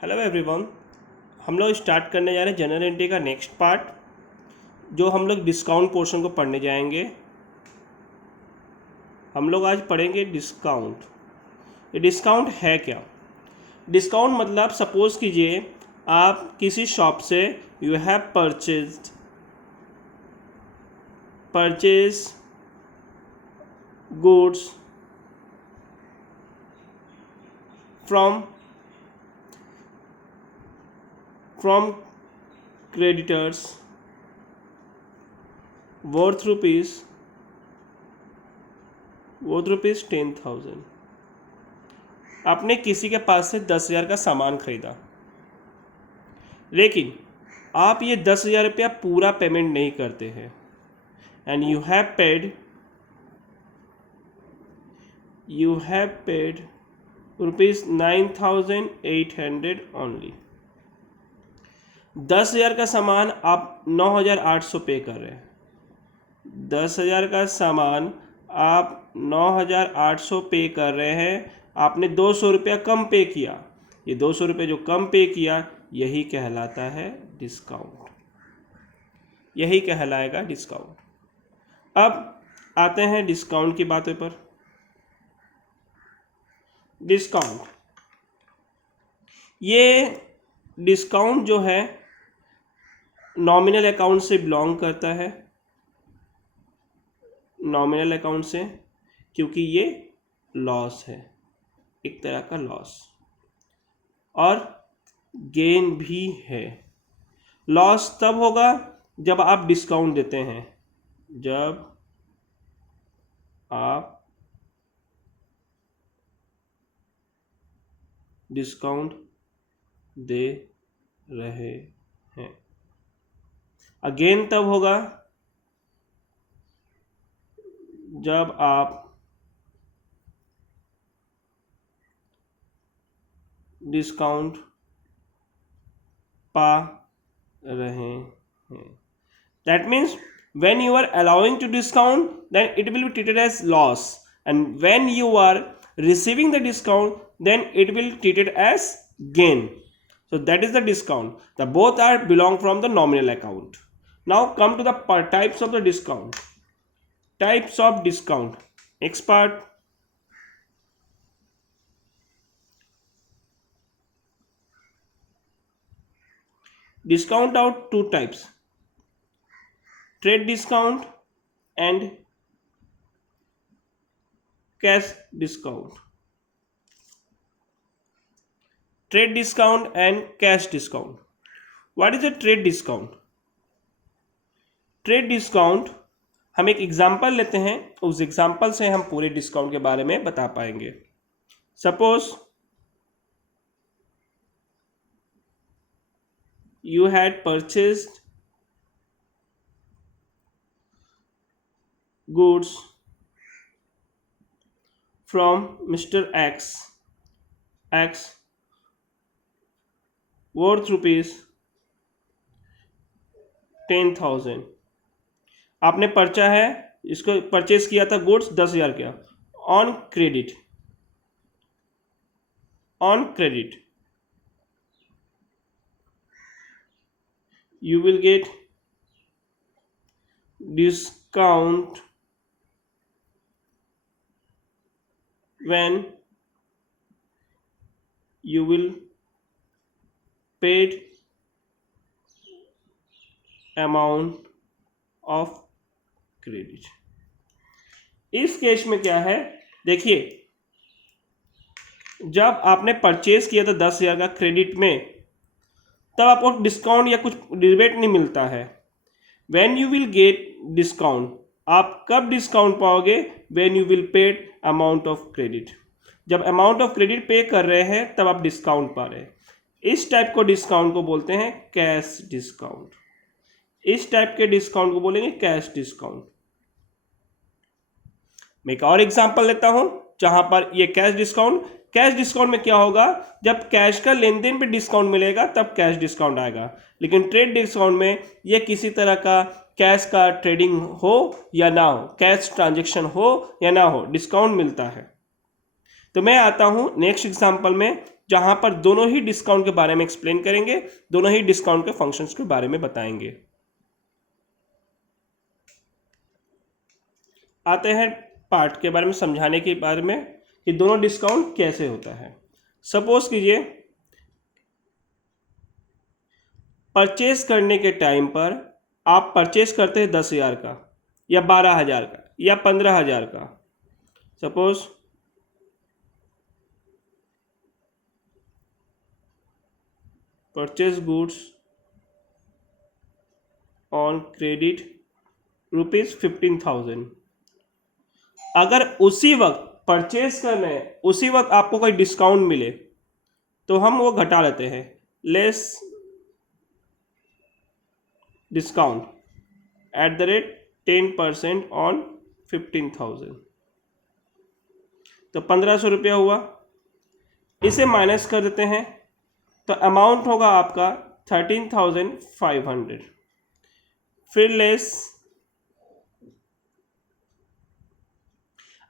Hello everyone. हम लोग start करने जा रहे हैं जनरल एंट्री का नेक्स्ट पार्ट, जो हम लोग डिस्काउंट पोर्शन को पढ़ने जाएंगे। हम लोग आज पढ़ेंगे डिस्काउंट। ये डिस्काउंट है क्या? डिस्काउंट मतलब सपोज़ कीजिए आप किसी शॉप से you have purchase goods from creditors worth rupees 10,000। आपने किसी के पास से 10,000 का सामान खरीदा, लेकिन आप ये 10,000 रुपया पूरा पेमेंट नहीं करते हैं and you have paid rupees 9,800 only. 10,000 का सामान आप 9,800 पे कर रहे हैं। 10,000 का सामान आप 9,800 पे कर रहे हैं। आपने 200 रुपया कम पे किया। ये 200 रुपये जो कम पे किया यही कहलाता है डिस्काउंट। यही कहलाएगा डिस्काउंट। अब आते हैं डिस्काउंट की बातों पर। डिस्काउंट, ये डिस्काउंट जो है नॉमिनल अकाउंट से बिलोंग करता है। नॉमिनल अकाउंट से, क्योंकि ये लॉस है, एक तरह का लॉस, और गेन भी है। लॉस तब होगा जब आप डिस्काउंट देते हैं, जब आप डिस्काउंट दे रहे हैं। अगेन तब होगा जब आप डिस्काउंट पा रहे हैं। That means when you are allowing to discount, then it will be treated as loss, and when you are receiving the discount, then it will treated as gain. So that is the discount. The both are belong from the nominal account. Now come to the types of the discount. Types of discount. Next part. Discount out two types: trade discount and cash discount. Trade discount and cash discount. What is a trade discount? Trade discount, हम एक example लेते हैं, उस example से हम पूरे discount के बारे में बता पाएंगे। Suppose you had purchased goods from Mr. X worth rupees 10,000। आपने इसको परचेज किया था गुड्स 10,000 का on credit. You will get discount when you will paid amount of credit। इस केस में क्या है, देखिए, जब आपने परचेज किया था 10,000 का क्रेडिट में, तब आपको डिस्काउंट या कुछ रिबेट नहीं मिलता है। When you will get discount, आप कब डिस्काउंट पाओगे? When you will paid amount of credit. जब अमाउंट ऑफ क्रेडिट पे कर रहे हैं तब आप डिस्काउंट पा रहे हैं। इस टाइप को डिस्काउंट को बोलते हैं कैश डिस्काउंट। इस टाइप के डिस्काउंट को बोलेंगे कैश डिस्काउंट। मैं एक और एग्जांपल लेता हूं जहां पर ये कैश डिस्काउंट में क्या होगा, जब कैश का लेन देन पे डिस्काउंट मिलेगा तब कैश डिस्काउंट आएगा। लेकिन ट्रेड डिस्काउंट में ये किसी तरह का कैश का ट्रेडिंग हो या ना हो, कैश ट्रांजेक्शन हो या ना हो, डिस्काउंट मिलता है। तो मैं आता हूं नेक्स्ट एग्जांपल में, जहां पर दोनों ही डिस्काउंट के बारे में एक्सप्लेन करेंगे, दोनों ही डिस्काउंट के फंक्शंस के बारे में बताएंगे। आते हैं पार्ट के बारे में, समझाने के बारे में कि दोनों डिस्काउंट कैसे होता है। सपोज कीजिए परचेज करने के टाइम पर आप परचेज करते हैं 10,000 का या 12,000 का या 15,000 का। Suppose purchase goods on credit ₹15,000। अगर उसी वक्त परचेज कर रहे हैं, उसी वक्त आपको कोई डिस्काउंट मिले तो हम वो घटा लेते हैं, लेस डिस्काउंट @10% ऑन 15,000, तो 1,500 रुपया हुआ। इसे माइनस कर देते हैं तो अमाउंट होगा आपका 13,500, फिर लेस।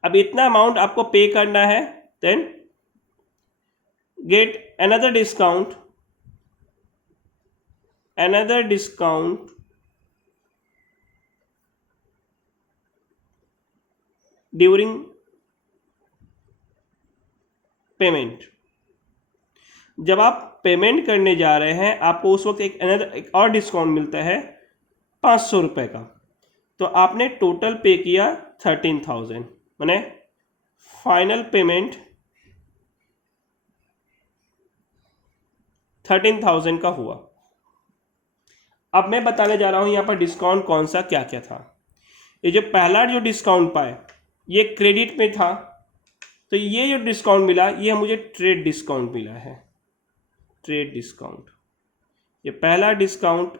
अब इतना अमाउंट आपको पे करना है, then get another discount during payment. जब आप पेमेंट करने जा रहे हैं आपको उस वक्त एक और डिस्काउंट मिलता है 500 रुपये का, तो आपने टोटल पे किया 13,000, माने फाइनल पेमेंट 13,000 का हुआ। अब मैं बताने जा रहा हूं यहां पर डिस्काउंट कौन सा क्या क्या था। ये जो पहला जो डिस्काउंट पाए ये क्रेडिट में था, तो ये जो डिस्काउंट मिला ये मुझे ट्रेड डिस्काउंट मिला है, ट्रेड डिस्काउंट। ये पहला डिस्काउंट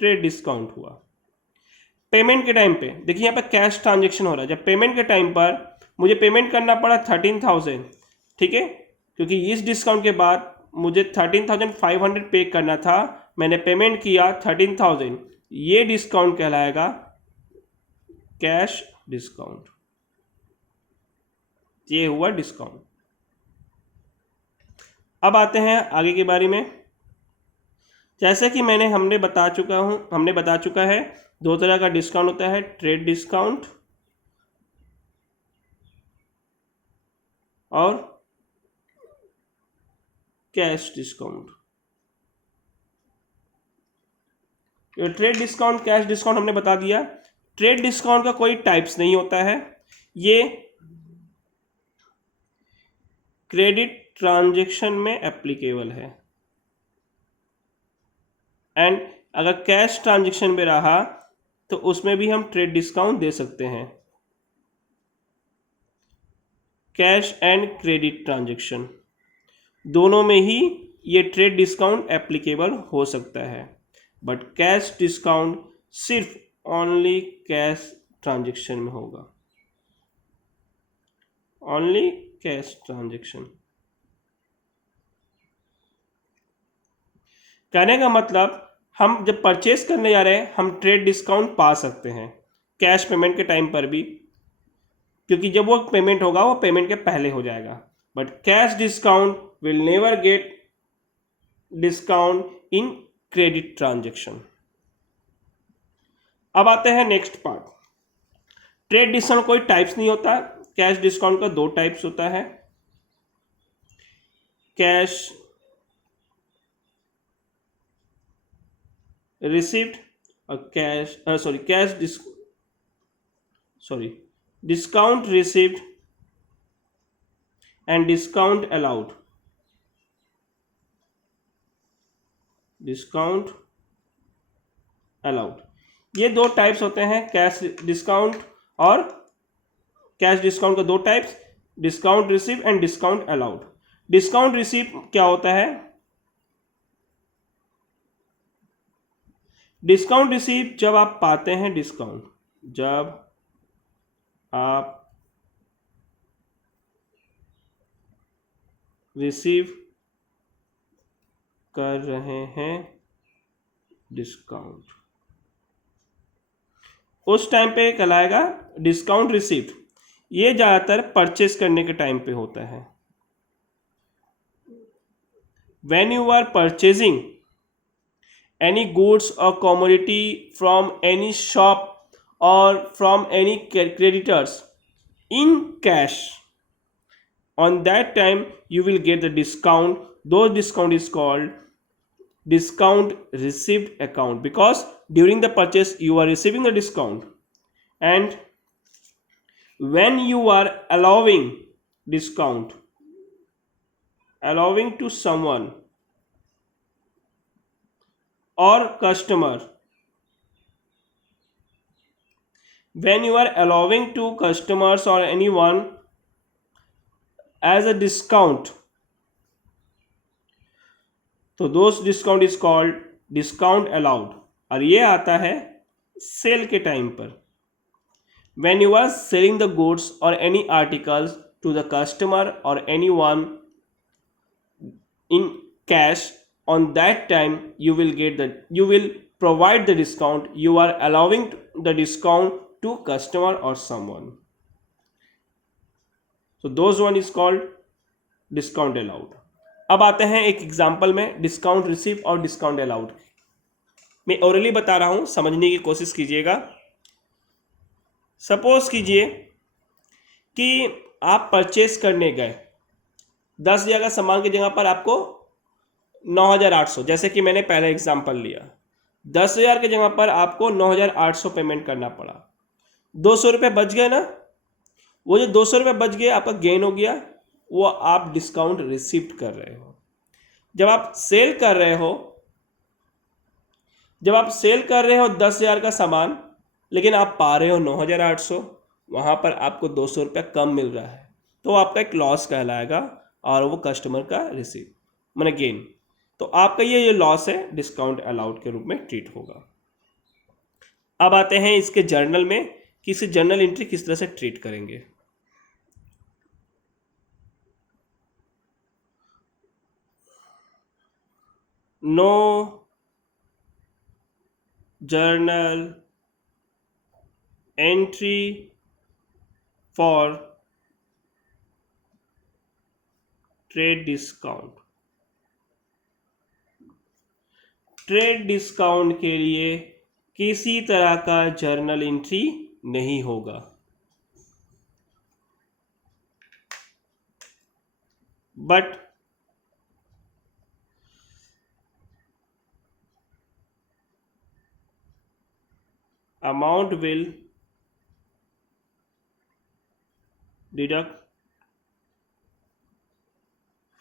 ट्रेड डिस्काउंट हुआ। पेमेंट के टाइम पे देखिए यहाँ पे कैश ट्रांजेक्शन हो रहा है। जब पेमेंट के टाइम पर मुझे पेमेंट करना पड़ा 13,000, ठीक है, क्योंकि इस डिस्काउंट के बाद मुझे 13,500 पे करना था, मैंने पेमेंट किया 13,000, ये डिस्काउंट कहलाएगा कैश डिस्काउंट। ये हुआ डिस्काउंट। अब आते हैं आगे के बारे में। जैसे कि हमने बता चुका है दो तरह का डिस्काउंट होता है, ट्रेड डिस्काउंट और कैश डिस्काउंट। ये ट्रेड डिस्काउंट कैश डिस्काउंट हमने बता दिया। ट्रेड डिस्काउंट का कोई टाइप्स नहीं होता है, ये क्रेडिट ट्रांजैक्शन में एप्लीकेबल है, एंड अगर कैश ट्रांजैक्शन में रहा तो उसमें भी हम ट्रेड डिस्काउंट दे सकते हैं। कैश एंड क्रेडिट ट्रांजैक्शन दोनों में ही ये ट्रेड डिस्काउंट एप्लीकेबल हो सकता है, बट कैश डिस्काउंट सिर्फ ओनली कैश ट्रांजैक्शन में होगा, ओनली कैश ट्रांजैक्शन। कहने का मतलब हम जब परचेस करने जा रहे हैं हम ट्रेड डिस्काउंट पा सकते हैं कैश पेमेंट के टाइम पर भी, क्योंकि जब वो पेमेंट होगा वो पेमेंट के पहले हो जाएगा, but cash discount will never get discount in credit transaction. अब आते हैं नेक्स्ट पार्ट। ट्रेड डिस्काउंट कोई टाइप्स नहीं होता, कैश डिस्काउंट का दो टाइप्स होता है, कैश रिसीव्ड और discount received and discount allowed. Discount allowed, ये दो टाइप्स होते हैं कैश डिस्काउंट और कैश डिस्काउंट का दो types, discount receive and discount allowed. Discount receive क्या होता है? डिस्काउंट रिसीव जब आप पाते हैं डिस्काउंट, जब आप रिसीव कर रहे हैं डिस्काउंट, उस टाइम पे कहलाएगा डिस्काउंट रिसीव्ड। ये ज़्यादातर परचेस करने के टाइम पे होता है। when you are purchasing any goods or commodity from any shop or from any creditors in cash, on that time you will get the discount. Those discount is called discount received account, because during the purchase you are receiving the discount. And when you are discount allowing to someone or customer, when you are allowing to customers or anyone as a discount, तो दोस्त discount is called discount allowed. और ये आता है cell के time पर, when you are selling the goods or any articles to the customer or anyone in cash, on that time you will provide the discount, you are allowing the discount to customer or someone, so those one is called discount allowed. अब आते हैं एक example में discount receive और discount allowed. मैं orally बता रहा हूं, समझने की कोशिश कीजिएगा। सपोज कीजिए कि आप परचेस करने गए 10,000 का सामान की जगह पर आपको 9,800, जैसे कि मैंने पहले एग्जांपल लिया, 10,000 की जगह पर आपको 9,800 पेमेंट करना पड़ा। 200 रुपये बच गए ना, वो जो 200 रुपये बच गए आपका गेन हो गया, वो आप डिस्काउंट रिसीव कर रहे हो। जब आप सेल कर रहे हो 10,000 का सामान, लेकिन आप पा रहे हो 9,800, वहाँ पर आपको 200 रुपया कम मिल रहा है, तो आपका एक लॉस कहलाएगा और वो कस्टमर का रिसीव माने गेन। तो आपका ये लॉस है, डिस्काउंट अलाउड के रूप में ट्रीट होगा। अब आते हैं इसके जर्नल में कि इसे जर्नल एंट्री किस तरह से ट्रीट करेंगे। No journal entry for trade discount. Trade discount के लिए किसी तरह का जर्नल एंट्री नहीं होगा, but amount will deduct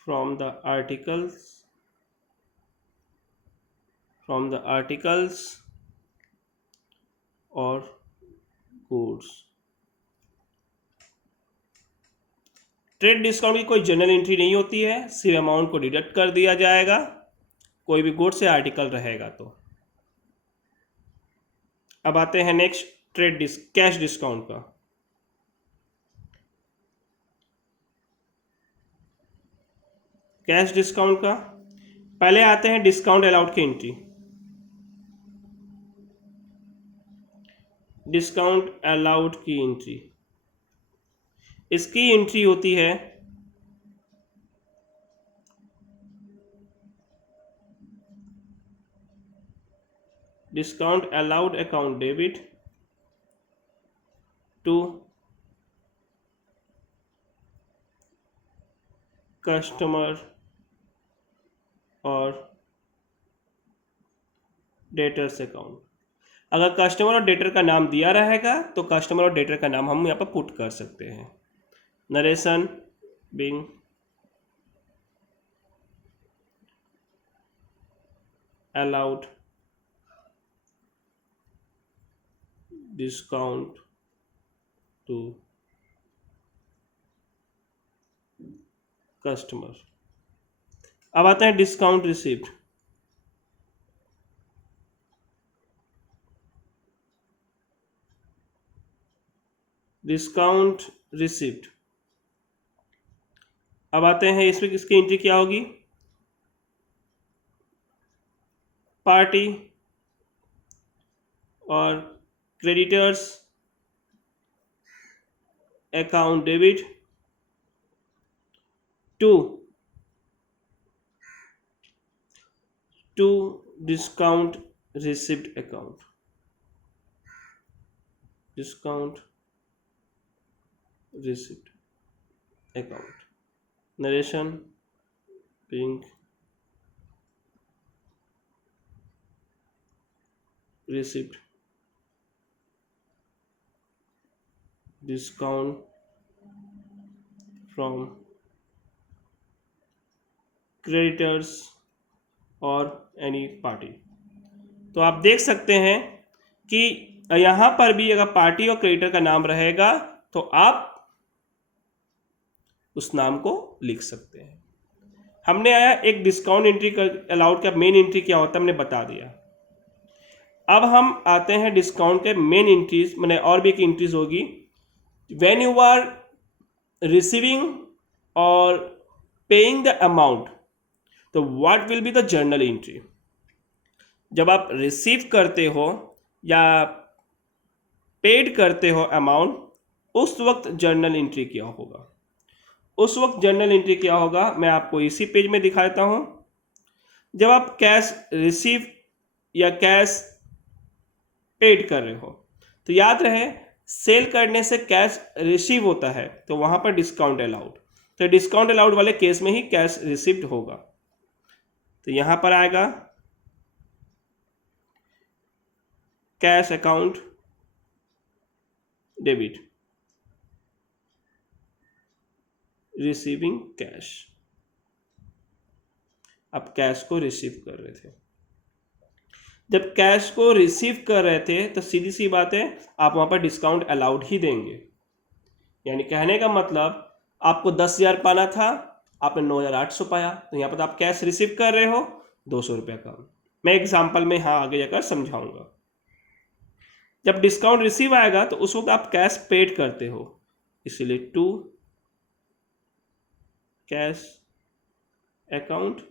from the articles or goods। Trade discount की कोई जनरल एंट्री नहीं होती है, सिर्फ अमाउंट को डिडक्ट कर दिया जाएगा, कोई भी गुड्स या आर्टिकल रहेगा तो। अब आते हैं नेक्स्ट कैश डिस्काउंट का। कैश डिस्काउंट का पहले आते हैं डिस्काउंट अलाउड की एंट्री। डिस्काउंट अलाउड की एंट्री, इसकी एंट्री होती है discount allowed account debit to customer और डेटर्स अकाउंट। अगर कस्टमर और डेटर का नाम दिया रहेगा तो कस्टमर और डेटर का नाम हम यहाँ पर पुट कर सकते हैं। Narration being allowed discount to customer. अब आते हैं डिस्काउंट रिसीव्ड। डिस्काउंट रिसीव्ड, अब आते हैं इसमें किसकी एंट्री क्या होगी, पार्टी और creditors account debit to to discount receipt account, discount receipt account, narration pink receipt discount from creditors और एनी पार्टी। तो आप देख सकते हैं कि यहाँ पर भी अगर पार्टी और क्रेडिटर का नाम रहेगा तो आप उस नाम को लिख सकते हैं। हमने आया एक डिस्काउंट एंट्री कर अलाउड का मेन एंट्री क्या होता है हमने बता दिया। अब हम आते हैं डिस्काउंट के मेन एंट्रीज, मैंने और भी एक एंट्रीज होगी। व्हेन यू आर रिसीविंग और पेइंग द अमाउंट, तो what will be the journal entry. जब आप रिसीव करते हो या पेड करते हो अमाउंट, उस वक्त जर्नल एंट्री क्या होगा। उस वक्त जर्नल एंट्री क्या होगा मैं आपको इसी पेज में दिखा देता हूं। जब आप कैश रिसीव या कैश पेड कर रहे हो तो याद रहे सेल करने से कैश रिसीव होता है तो वहां पर डिस्काउंट अलाउड, तो डिस्काउंट अलाउड वाले केस में ही कैश रिसीव्ड होगा। तो यहां पर आएगा cash account debit, receiving cash. आप कैश को रिसीव कर रहे थे, जब कैश को रिसीव कर रहे थे तो सीधी सी बात है आप वहां पर डिस्काउंट अलाउड ही देंगे। यानी कहने का मतलब आपको 10,000 पाना था, आपने 9,800 पाया, तो यहाँ पर आप कैश रिसीव कर रहे हो 200 रुपये कम। मैं एग्जाम्पल में हाँ आगे जाकर समझाऊंगा। जब डिस्काउंट रिसीव आएगा तो उस वक्त आप कैश पेड करते हो, इसलिए to cash account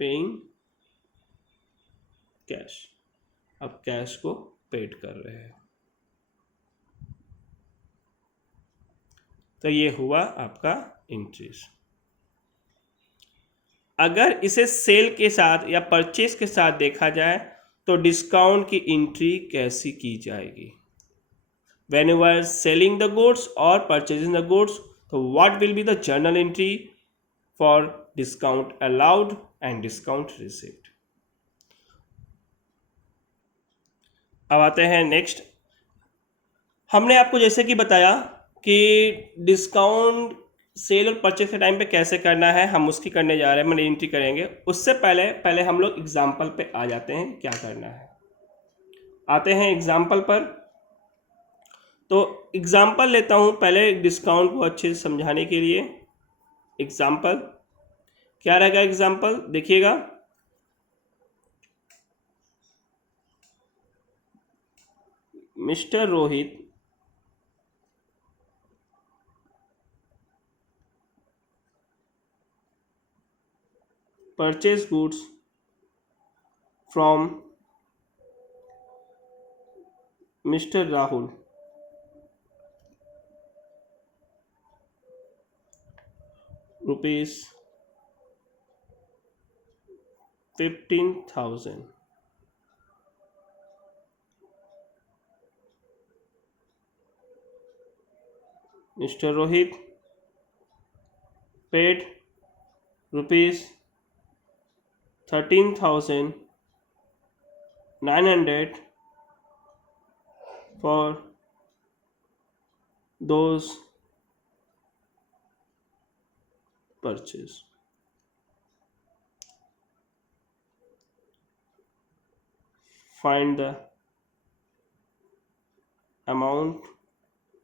paying cash, अब कैश को पेड कर रहे हैं। तो ये हुआ आपका इंट्रीज। अगर इसे सेल के साथ या परचेज के साथ देखा जाए तो डिस्काउंट की एंट्री कैसी की जाएगी। When you are selling the goods और परचेजिंग द गुड्स, तो what will be the journal entry for discount allowed and discount received. अब आते हैं नेक्स्ट। हमने आपको जैसे कि बताया कि डिस्काउंट सेल और परचेज के टाइम पे कैसे करना है, हम उसकी करने जा रहे हैं, मैंने एंट्री करेंगे। उससे पहले हम लोग एग्जाम्पल पे आ जाते हैं क्या करना है। आते हैं एग्जाम्पल पर। तो एग्जाम्पल लेता हूँ पहले डिस्काउंट को अच्छे से समझाने के लिए। एग्जाम्पल क्या रहेगा, एग्जाम्पल देखिएगा। Mister Rohit purchase goods from Mr. Rahul rupees 15,000. Mr. Rohit paid rupees 13,900 for those purchase. Find the amount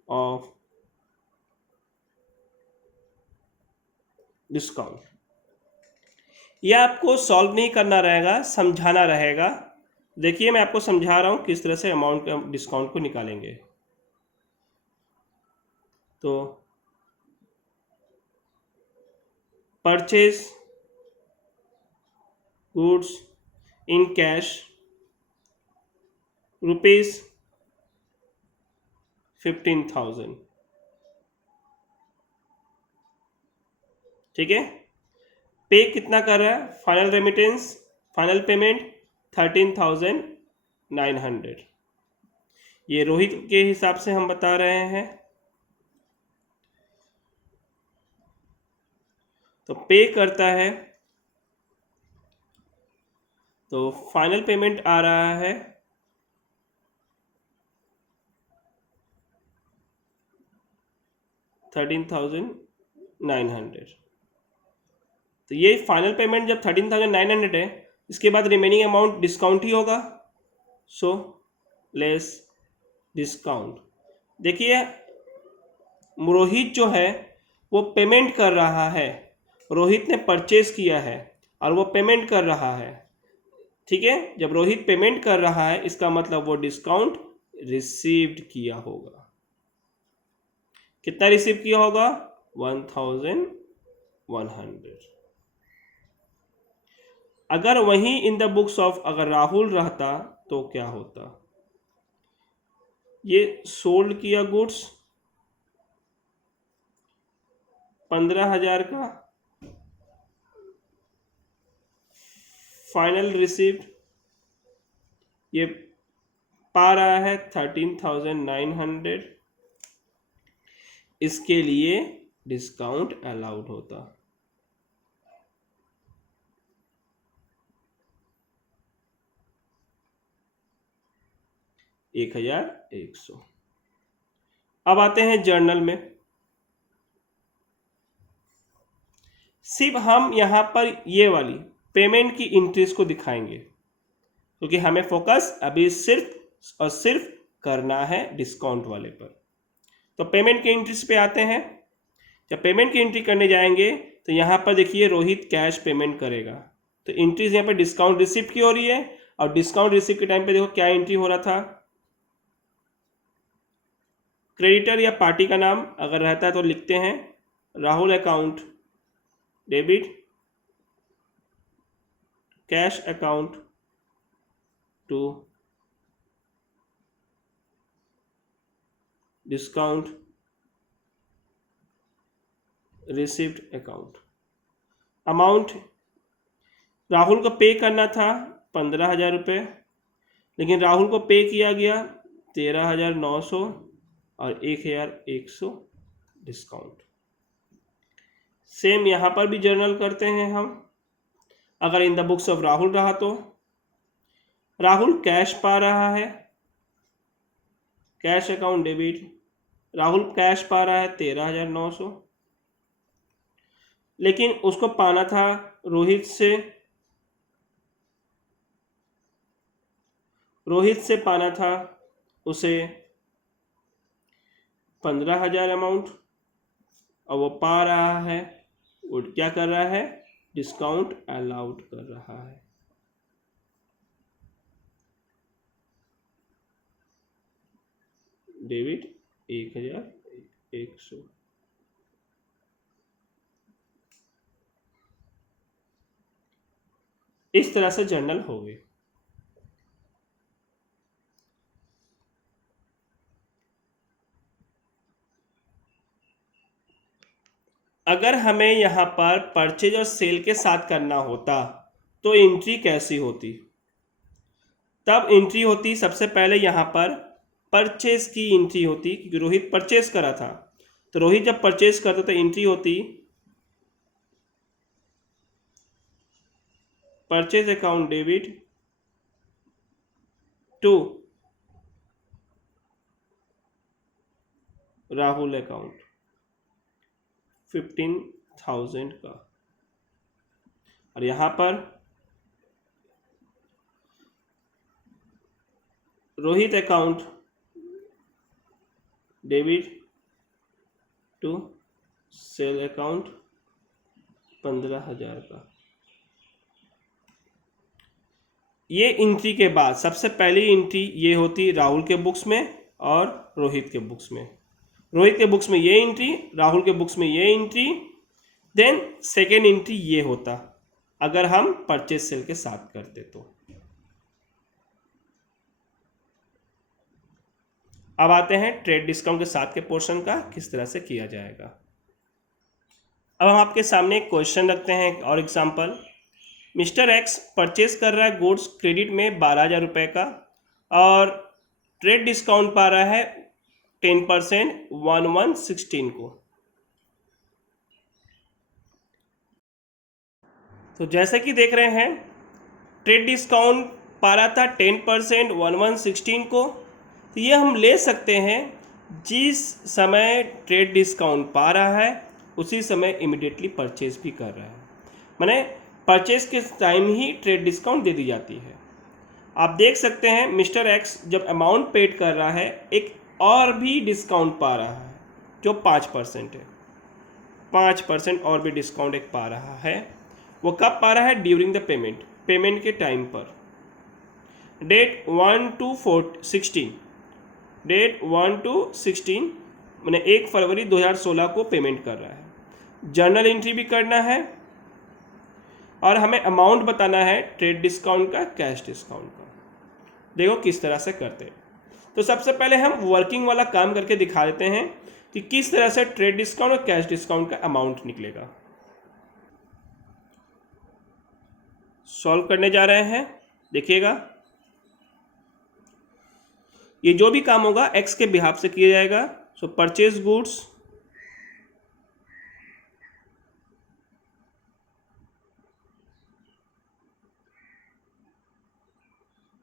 of discount. यह आपको सॉल्व नहीं करना रहेगा, समझाना रहेगा। देखिए मैं आपको समझा रहा हूं किस तरह से अमाउंट का डिस्काउंट को निकालेंगे। तो purchase goods in cash rupees 15,000, ठीक है। पे कितना कर रहा है, फाइनल रेमिटेंस, फाइनल पेमेंट 13,900, ये रोहित के हिसाब से हम बता रहे हैं। तो पे करता है तो फाइनल पेमेंट आ रहा है 13,900। तो ये फाइनल पेमेंट जब 13,900 है, इसके बाद रिमेनिंग अमाउंट डिस्काउंट ही होगा, सो लेस डिस्काउंट। देखिए रोहित जो है वो पेमेंट कर रहा है, रोहित ने परचेज किया है और वो पेमेंट कर रहा है, ठीक है। जब रोहित पेमेंट कर रहा है इसका मतलब वो डिस्काउंट रिसीव्ड किया होगा। कितना रिसीव किया होगा, 1,100। अगर वहीं इन द बुक्स ऑफ अगर राहुल रहता तो क्या होता, ये सोल्ड किया गुड्स 15,000 का, फाइनल रिसीव्ड ये पा रहा है 13,900, इसके लिए डिस्काउंट अलाउड होता। $1,100। अब आते हैं जर्नल में। सिर्फ हम यहां पर ये वाली पेमेंट की एंट्रीज को दिखाएंगे, क्योंकि हमें फोकस अभी सिर्फ और सिर्फ करना है डिस्काउंट वाले पर। तो पेमेंट की एंट्रीज पे आते हैं। जब पेमेंट की एंट्री करने जाएंगे तो यहाँ पर देखिए रोहित कैश पेमेंट करेगा, तो एंट्रीज यहाँ पर डिस्काउंट रिसिप्ट की हो रही है, और डिस्काउंट रिसिप्ट के टाइम पे देखो क्या एंट्री हो रहा था, क्रेडिटर या पार्टी का नाम अगर रहता है तो लिखते हैं Rahul account debit cash account to discount receipt account. Amount Rahul को पे करना था 15,000 रुपये, लेकिन राहुल को पे किया गया 13,900 और 1,100 डिस्काउंट। सेम यहाँ पर भी जर्नल करते हैं हम। अगर in the books of Rahul रहा तो राहुल कैश पा रहा है, cash account debit, Rahul cash पा रहा है 13,900, लेकिन उसको पाना था रोहित से पाना था उसे 15,000 अमाउंट, और वो पा रहा है, वो क्या कर रहा है, डिस्काउंट अलाउड कर रहा है। डेबिट 1,100। इस तरह से जर्नल हो गए। अगर हमें यहाँ पर परचेज और सेल के साथ करना होता तो एंट्री कैसी होती, तब एंट्री होती सबसे पहले यहाँ पर परचेज की एंट्री होती, क्योंकि रोहित परचेज करा था, तो रोहित जब परचेज करता तो एंट्री होती purchase account debit to Rahul account 15,000 का, और यहाँ पर Rohit account debit to sale account 15,000 का। ये एंट्री के बाद सबसे पहली एंट्री ये होती राहुल के बुक्स में और रोहित के बुक्स में। रोहित के बुक्स में ये एंट्री, राहुल के बुक्स में ये एंट्री, देन सेकेंड एंट्री ये होता अगर हम परचेज सेल के साथ करते तो। अब आते हैं ट्रेड डिस्काउंट के साथ के पोर्शन का किस तरह से किया जाएगा। अब हम आपके सामने एक क्वेश्चन रखते हैं और एग्जांपल। मिस्टर एक्स परचेज कर रहा है गुड्स क्रेडिट में 12,000 रुपये का और ट्रेड डिस्काउंट पा रहा है 10% 1116 को। तो जैसे कि देख रहे हैं ट्रेड डिस्काउंट पा रहा था 10% 1116 को, तो ये हम ले सकते हैं जिस समय ट्रेड डिस्काउंट पा रहा है उसी समय इमिडिएटली परचेज भी कर रहा है, माने परचेज के टाइम ही ट्रेड डिस्काउंट दे दी जाती है। आप देख सकते हैं मिस्टर एक्स जब अमाउंट पेड कर रहा है एक और भी डिस्काउंट पा रहा है जो 5% है। 5% और भी डिस्काउंट एक पा रहा है। वो कब पा रहा है? ड्यूरिंग द पेमेंट, पेमेंट के टाइम पर। डेट 1/2/16, डेट 1/2/16 मैंने 1 फरवरी 2016 को पेमेंट कर रहा है। जर्नल एंट्री भी करना है और हमें अमाउंट बताना है ट्रेड डिस्काउंट का, कैश डिस्काउंट का। देखो किस तरह से करते हैं। तो सबसे पहले हम वर्किंग वाला काम करके दिखा देते हैं कि किस तरह से ट्रेड डिस्काउंट और कैश डिस्काउंट का अमाउंट निकलेगा। सॉल्व करने जा रहे हैं, देखिएगा। ये जो भी काम होगा एक्स के बिहाफ से किया जाएगा। So purchase goods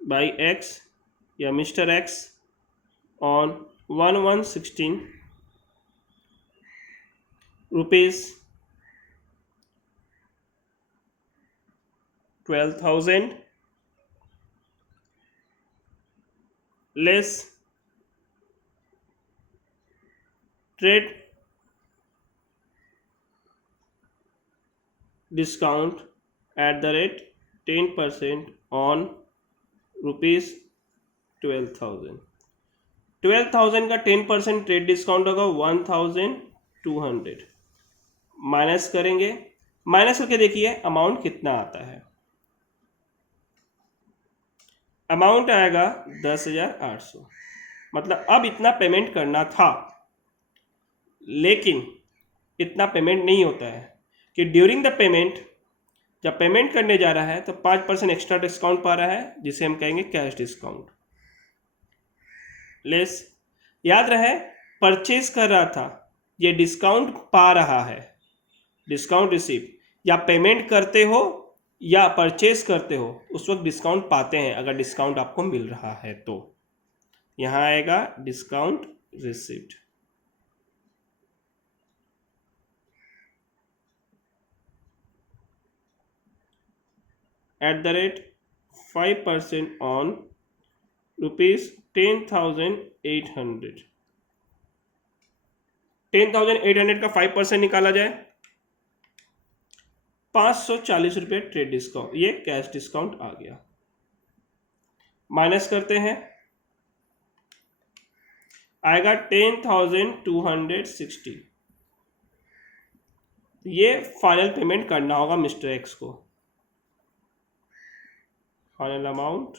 by X या Mr X on 1116 rupees 12,000 less trade discount at the rate 10% on rupees 12,000। 12,000 का 10% ट्रेड डिस्काउंट होगा 1,200। माइनस करेंगे, माइनस करके देखिए अमाउंट कितना आता है। अमाउंट आएगा 10,800। मतलब अब इतना पेमेंट करना था, लेकिन इतना पेमेंट नहीं होता है कि ड्यूरिंग द पेमेंट जब पेमेंट करने जा रहा है तो 5% एक्स्ट्रा डिस्काउंट पा रहा है जिसे हम कहेंगे कैश डिस्काउंट। लेस, याद रहे परचेज कर रहा था, ये डिस्काउंट पा रहा है, डिस्काउंट रिसीव। या पेमेंट करते हो या परचेज करते हो उस वक्त डिस्काउंट पाते हैं, अगर डिस्काउंट आपको मिल रहा है तो। यहाँ आएगा discount received. Eight the rate 5% on rupees 10,800। 10,800 का 5% निकाला जाए 540 रुपये ट्रेड डिस्काउंट, ये कैश डिस्काउंट आ गया। माइनस करते हैं, आएगा 10,260। ये फाइनल पेमेंट करना होगा मिस्टर एक्स को। Final amount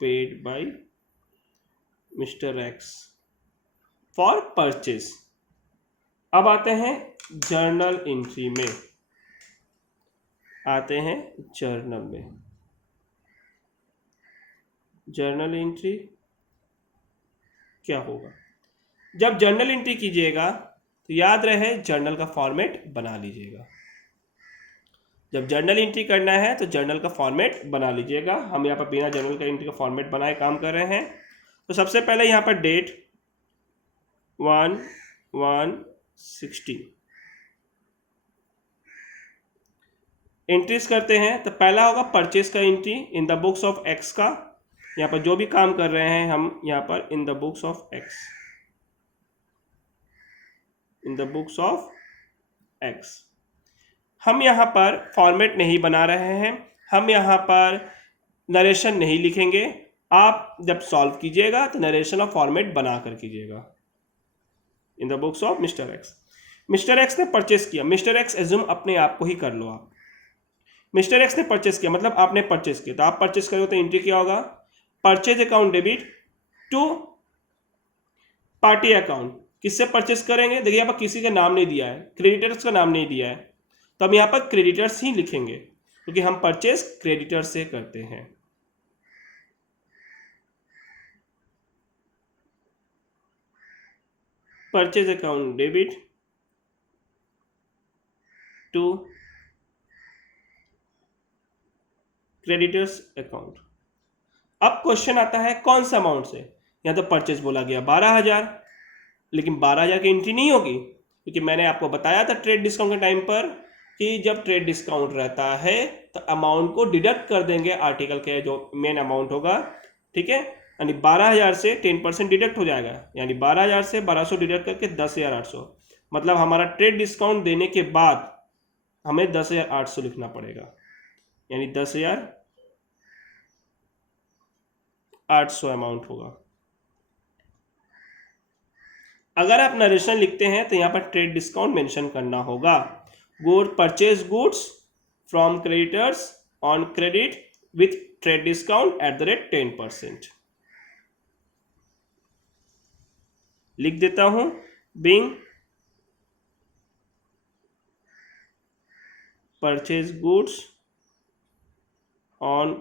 paid by mister x for purchase. अब आते हैं जर्नल एंट्री में, आते हैं जर्नल में। जर्नल एंट्री क्या होगा? जब जर्नल एंट्री कीजिएगा तो याद रहे जर्नल का फॉर्मेट बना लीजिएगा। जब जर्नल एंट्री करना है तो जर्नल का फॉर्मेट बना लीजिएगा। हम यहाँ पर बिना जर्नल का एंट्री का फॉर्मेट बनाए काम कर रहे हैं। तो सबसे पहले यहाँ पर डेट 1/1/16 एंट्रीज करते हैं। तो पहला होगा परचेज का entry in the books of x का। यहाँ पर जो भी काम कर रहे हैं हम यहाँ पर in the books of x, in the books of x. हम यहाँ पर फॉर्मेट नहीं बना रहे हैं, हम यहाँ पर नरेशन नहीं लिखेंगे। आप जब सॉल्व कीजिएगा तो नरेशन और फॉर्मेट बना कर कीजिएगा। In the books of mister x. Mister x ने परचेस किया, मिस्टर एक्स एज्यूम अपने आप को ही कर लो आप। मिस्टर एक्स ने परचेस किया मतलब आपने परचेस किया, तो आप परचेस करोगे तो एंट्री क्या होगा? Purchase account debit to party account किससे परचेस करेंगे, देखिए यहाँ पर किसी का नाम नहीं दिया है, क्रेडिटर्स का नाम नहीं दिया है, तो हम यहाँ पर क्रेडिटर्स ही लिखेंगे क्योंकि हम परचेस क्रेडिटर से करते हैं। Purchase account debit to creditors account. अब क्वेश्चन आता है कौन सा अमाउंट से, यहाँ तो परचेज बोला गया 12,000, लेकिन 12,000 की एंट्री नहीं होगी क्योंकि मैंने आपको बताया था ट्रेड डिस्काउंट के टाइम पर कि जब ट्रेड डिस्काउंट रहता है तो अमाउंट को डिडक्ट कर देंगे आर्टिकल के जो मेन अमाउंट होगा, ठीक है, यानी 12,000 से 10% डिडक्ट हो जाएगा, यानी 12,000 से 1,200 डिडक्ट करके 10,800, मतलब हमारा ट्रेड डिस्काउंट देने के बाद हमें 10,800 लिखना पड़ेगा, यानी 10,800 अमाउंट होगा। अगर आप नरेशन लिखते हैं तो यहाँ पर ट्रेड डिस्काउंट मेंशन करना होगा, good purchase goods from creditors on credit with trade discount at the rate 10%। लिख देता हूं, being purchase goods on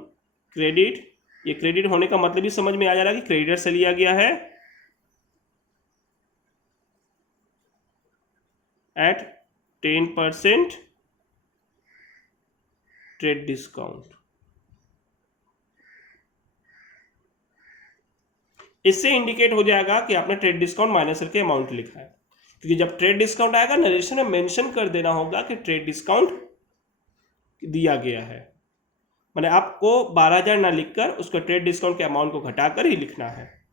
credit, ये क्रेडिट होने का मतलब ही समझ में आ जा रहा है कि क्रेडिटर से लिया गया है, एट 10% ट्रेड डिस्काउंट। इससे इंडिकेट हो जाएगा कि आपने ट्रेड डिस्काउंट माइनस करके अमाउंट लिखा है, क्योंकि जब ट्रेड डिस्काउंट आएगा नरेशन में मेंशन कर देना होगा कि ट्रेड डिस्काउंट दिया गया है, मैंने आपको 12,000 ना लिखकर उसको ट्रेड डिस्काउंट के अमाउंट को घटाकर ही लिखना है।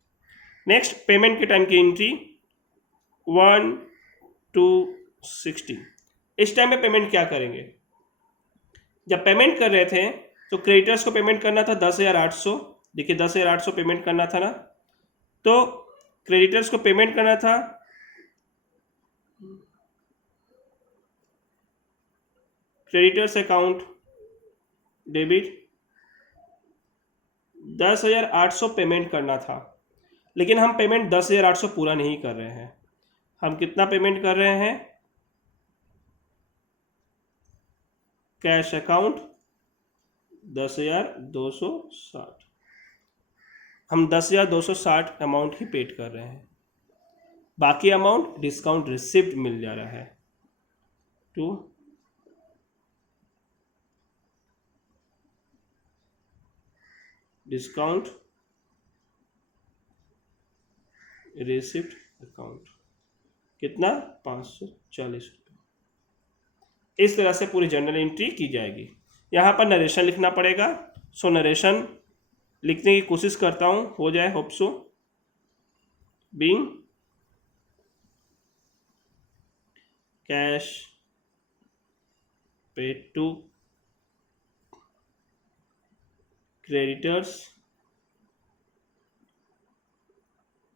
नेक्स्ट पेमेंट के टाइम की एंट्री 1/2/60। इस टाइम पे पेमेंट क्या करेंगे, जब पेमेंट कर रहे थे तो क्रेडिटर्स को पेमेंट करना था 10,800, देखिए 10,800 पेमेंट करना था ना, तो क्रेडिटर्स को पेमेंट करना था क्रेडिटर्स अकाउंट डेबिट 10,800 पेमेंट करना था, लेकिन हम पेमेंट 10,800 पूरा नहीं कर रहे हैं, हम कितना पेमेंट कर रहे हैं, कैश अकाउंट 10,260, हम 10,260 अमाउंट ही पेड कर रहे हैं, बाकी अमाउंट डिस्काउंट रिसिप्ट मिल जा रहा है टू डिस्काउंट रिसिप्ट अकाउंट, कितना 540 रुपये। इस तरह से पूरी जर्नल एंट्री की जाएगी। यहाँ पर नरेशन लिखना पड़ेगा, सो नरेशन लिखने की कोशिश करता हूँ, हो जाए, hope so. Being cash paid to creditors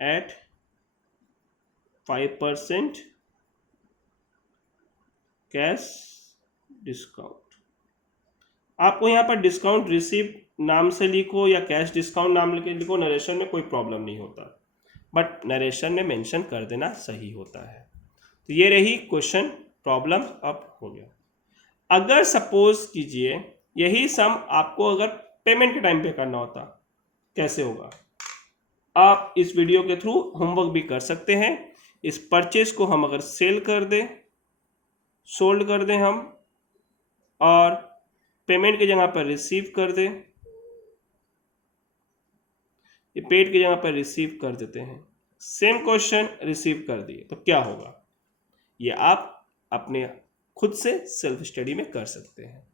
at 5% cash discount. आपको यहाँ पर डिस्काउंट रिसीव नाम से लिखो या कैश डिस्काउंट नाम लेके लिखो, नरेशन में कोई प्रॉब्लम नहीं होता, बट नरेशन में मेंशन कर देना सही होता है। तो ये रही क्वेश्चन प्रॉब्लम अब हो गया। अगर सपोज कीजिए यही सम आपको अगर पेमेंट के टाइम पे करना होता, कैसे होगा, आप इस वीडियो के थ्रू होमवर्क भी कर सकते हैं। इस परचेज को हम अगर सेल कर दें, सोल्ड कर दें हम, और पेमेंट की जगह पर रिसीव कर दें, ये पेड की जगह पर रिसीव कर देते हैं, सेम क्वेश्चन रिसीव कर दिए तो क्या होगा, ये आप अपने खुद से सेल्फ स्टडी में कर सकते हैं।